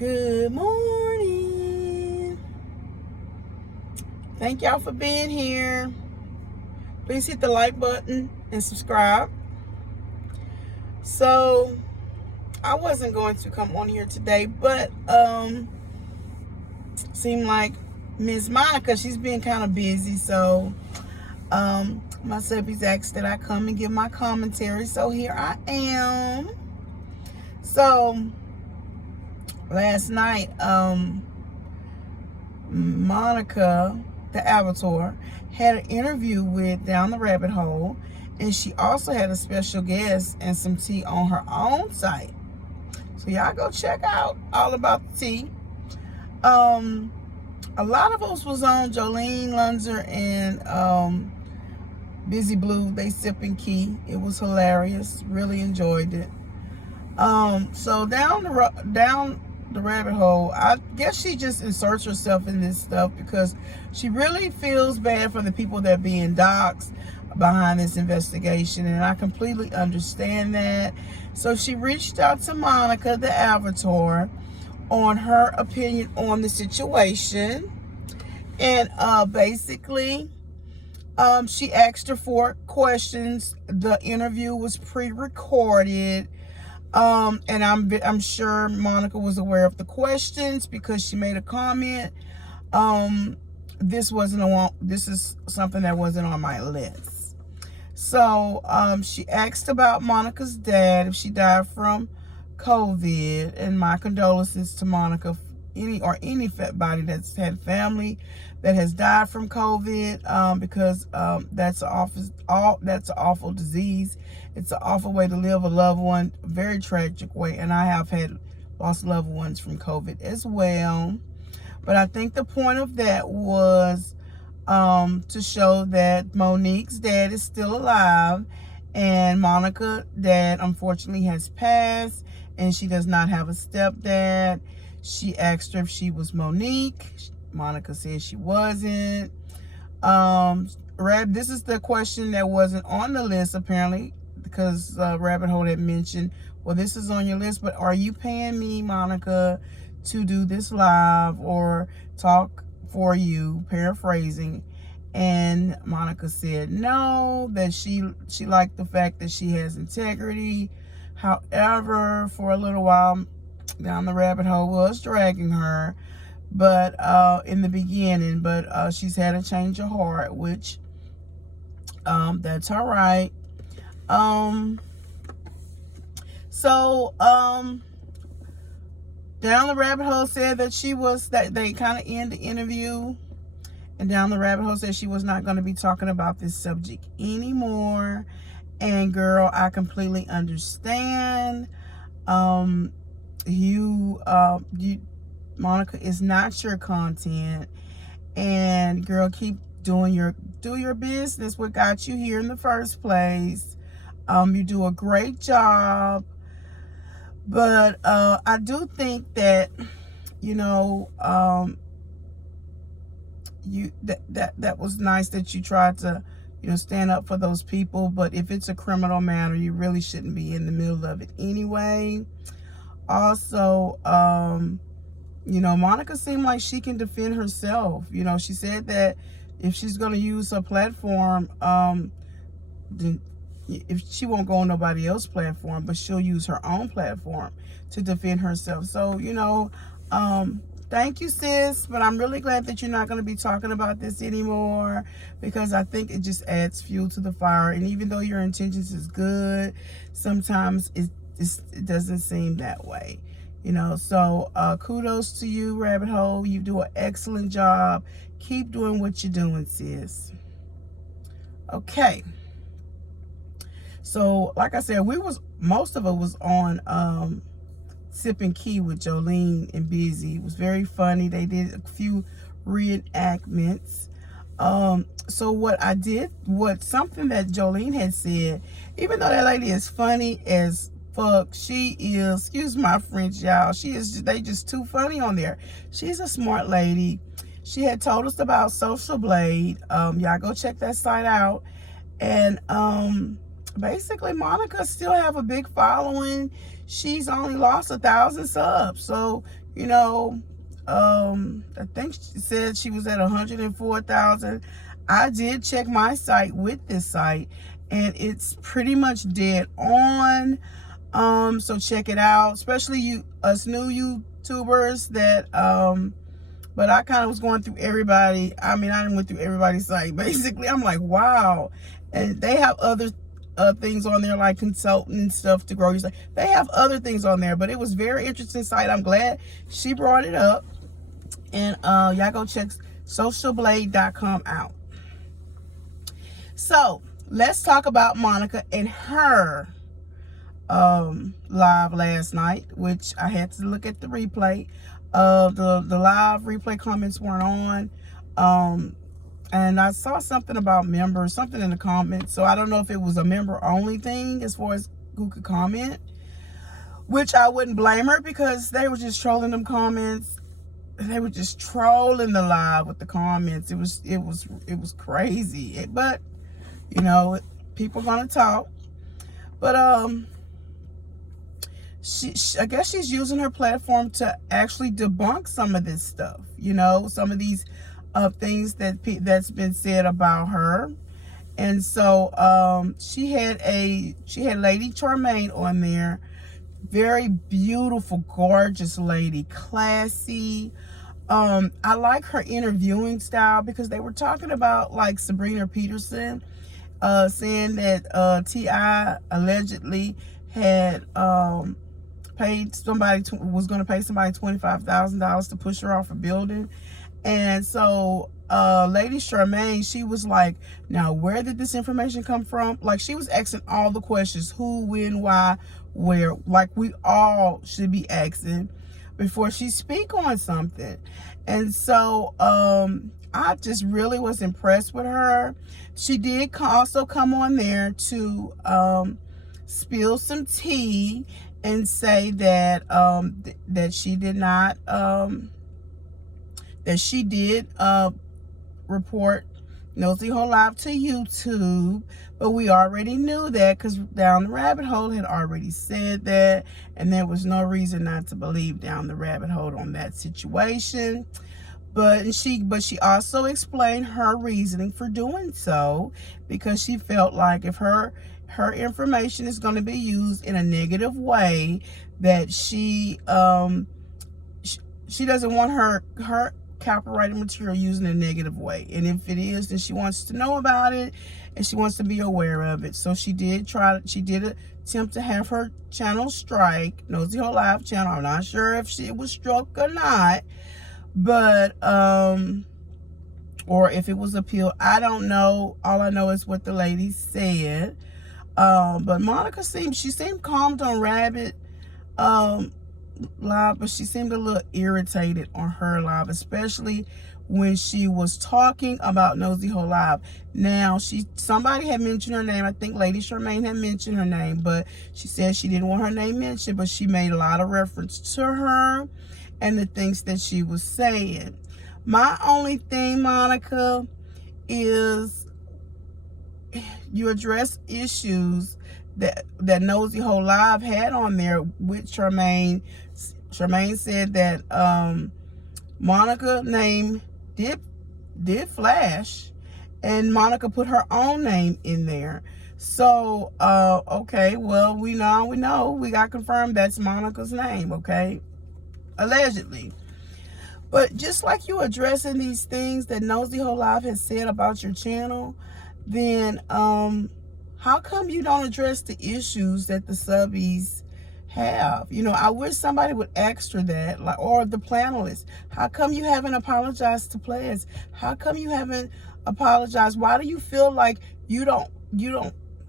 Good morning. Thank y'all for being here. Please hit the like button and subscribe. So, I wasn't going to come on here today, but seemed like Miss Monica, she's been kind of busy, so my subbies asked that I come and give my commentary, so here I am. So, last night, Monica, the avatar, had an interview with Down the Rabbit Hole, and she also had a special guest and some tea on her own site. So y'all go check out all about the tea. A lot of us was on Jolene Lunzer and Busy Blue. They sipping key. It was hilarious. Really enjoyed it. So down the rabbit hole, I guess she just inserts herself in this stuff because she really feels bad for the people that are being doxxed behind this investigation, and I completely understand that. So she reached out to Monica, the avatar, on her opinion on the situation, and basically she asked her 4 questions. The interview was pre-recorded. And I'm sure Monica was aware of the questions because she made a comment. This is something that wasn't on my list. So, she asked about Monica's dad, if she died from COVID, and my condolences to Monica, anybody that's had family that has died from COVID, because that's an awful disease. It's an awful way to live, a loved one, a very tragic way, and I have lost loved ones from COVID as well. But I think the point of that was to show that Monique's dad is still alive, and Monica's dad unfortunately has passed, and she does not have a stepdad. She asked her if she was Monique. Monica said she wasn't. This is the question that wasn't on the list apparently, because Rabbit Hole had mentioned, well, this is on your list, but are you paying me, Monica, to do this live or talk for you, paraphrasing? And Monica said no, that she liked the fact that she has integrity. However, for a little while, Down the Rabbit Hole was dragging her, but in the beginning, but she's had a change of heart, which that's all right. Down the Rabbit Hole said that they kind of end the interview, and Down the Rabbit Hole said she was not going to be talking about this subject anymore. And girl, I completely understand. Monica is not your content, and girl, keep do your business. What got you here in the first place? You do a great job, but I do think that that was nice that you tried to stand up for those people. But if it's a criminal matter, you really shouldn't be in the middle of it anyway. Also, Monica seemed like she can defend herself. She said that if she's going to use her platform, then if she won't go on nobody else's platform, but she'll use her own platform to defend herself. So, thank you, sis, but I'm really glad that you're not going to be talking about this anymore, because I think it just adds fuel to the fire. And even though your intentions is good, sometimes it doesn't seem that way. So kudos to you, Rabbit Hole. You do an excellent job. Keep doing what you're doing, sis. Okay. So, like I said, most of it was on Sipping Key with Jolene and Busy. It was very funny. They did a few reenactments. So something that Jolene had said, even though that lady is funny as fuck, she is, excuse my French, y'all, they just too funny on there. She's a smart lady. She had told us about Social Blade. Y'all go check that site out. And basically, Monica still have a big following. She's only lost 1,000 subs. So, you know, I think she said she was at 104,000. I did check my site with this site, and it's pretty much dead on. So check it out, especially you us new YouTubers that but I kind of was going through everybody. I mean, I didn't went through everybody's site. Basically, I'm like, wow. And they have other things on there like consulting and stuff to grow your site. They have other things on there, but it was very interesting site. I'm glad she brought it up. And y'all go check socialblade.com out. So let's talk about Monica and her live last night, which I had to look at the replay. The live replay comments weren't on. And I saw something about members, something in the comments. So I don't know if it was a member only thing as far as who could comment, which I wouldn't blame her, because they were just trolling them comments. They were just trolling the live with the comments. It was crazy. But you know, people gonna talk. But I guess she's using her platform to actually debunk some of this stuff. You know, some of these things that's been said about her. And so she had Lady Charmagne on there. Very beautiful, gorgeous lady, classy. I like her interviewing style, because they were talking about like Sabrina Peterson, saying that T.I. allegedly had paid somebody was going to pay somebody $25,000 to push her off a building. And so Lady Charmagne, she was like, now where did this information come from? Like, she was asking all the questions: who, when, why, where, like we all should be asking before she speak on something. And so I just really was impressed with her. She did also come on there to spill some tea and say that that she did not that she did report Nosy Hole Live to YouTube, but we already knew that, because Down the Rabbit Hole had already said that, and there was no reason not to believe Down the Rabbit Hole on that situation. But she also explained her reasoning for doing so, because she felt like if her information is going to be used in a negative way, that she doesn't want her copyrighted material used in a negative way. And if it is, then she wants to know about it, and she wants to be aware of it. So she did attempt to have her channel strike, Nosy Hole Live channel. I'm not sure if it was struck or not, but or if it was appealed, I don't know. All I know is what the lady said. But Monica seemed calmed on Rabbit live, but she seemed a little irritated on her live, especially when she was talking about Nosy Hole Live. Now, somebody had mentioned her name. I think Lady Charmagne had mentioned her name, but she said she didn't want her name mentioned, but she made a lot of reference to her and the things that she was saying. My only thing, Monica, is you address issues that Nosy Hole Live had on there with Charmagne. Charmagne said that Monica name did flash, and Monica put her own name in there. So okay, well, we know we got confirmed that's Monica's name, okay, allegedly. But just like you addressing these things that Nosy Hole Live has said about your channel, then how come you don't address the issues that the subbies have? You know, I wish somebody would extra that, like, or the panelists. How come you haven't apologized to players? How come you haven't apologized? Why do you feel like you don't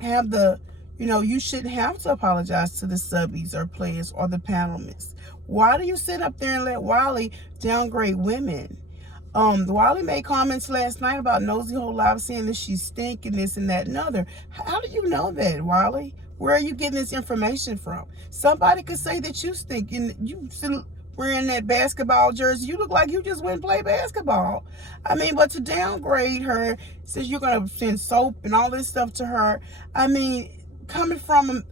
have the, you know, you shouldn't have to apologize to the subbies or players or the panelists? Why do you sit up there and let Wiley downgrade women? Wiley made comments last night about Nosy Hole Live, saying that she's stinking, this and that and other. How do you know that, Wiley? Where are you getting this information from? Somebody could say that you stink, and you still wearing that basketball jersey. You look like you just went and played basketball. I mean, but to downgrade her, since you're going to send soap and all this stuff to her, I mean, coming from,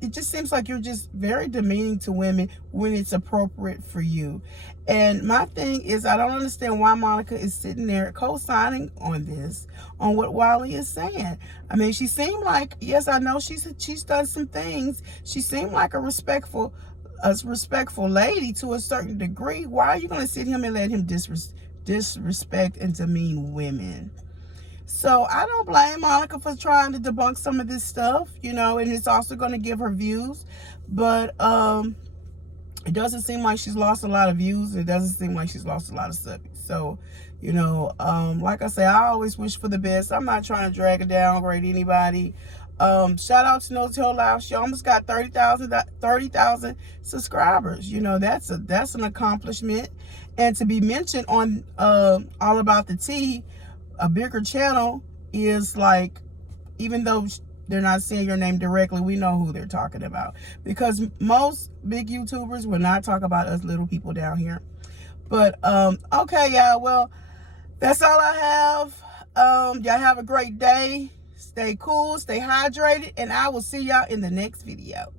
it just seems like you're just very demeaning to women when it's appropriate for you. And my thing is, I don't understand why Monica is sitting there co-signing on this, on what Wiley is saying. I mean, she seemed like, yes, I know she's done some things. She seemed like a respectful lady to a certain degree. Why are you going to sit him and let him disrespect and demean women? So I don't blame Monica for trying to debunk some of this stuff, you know, and it's also going to give her views. But it doesn't seem like she's lost a lot of views. It doesn't seem like she's lost a lot of subjects. So, you know, like I say, I always wish for the best. I'm not trying to drag or downgrade anybody. Shout out to No Tell Loud. She almost got 30,000 subscribers. You know, that's an accomplishment. And to be mentioned on All About the Tea, a bigger channel, is like, even though they're not saying your name directly, we know who they're talking about, because most big YouTubers will not talk about us little people down here. But okay, y'all, well, that's all I have. Y'all have a great day. Stay cool, stay hydrated, and I will see y'all in the next video.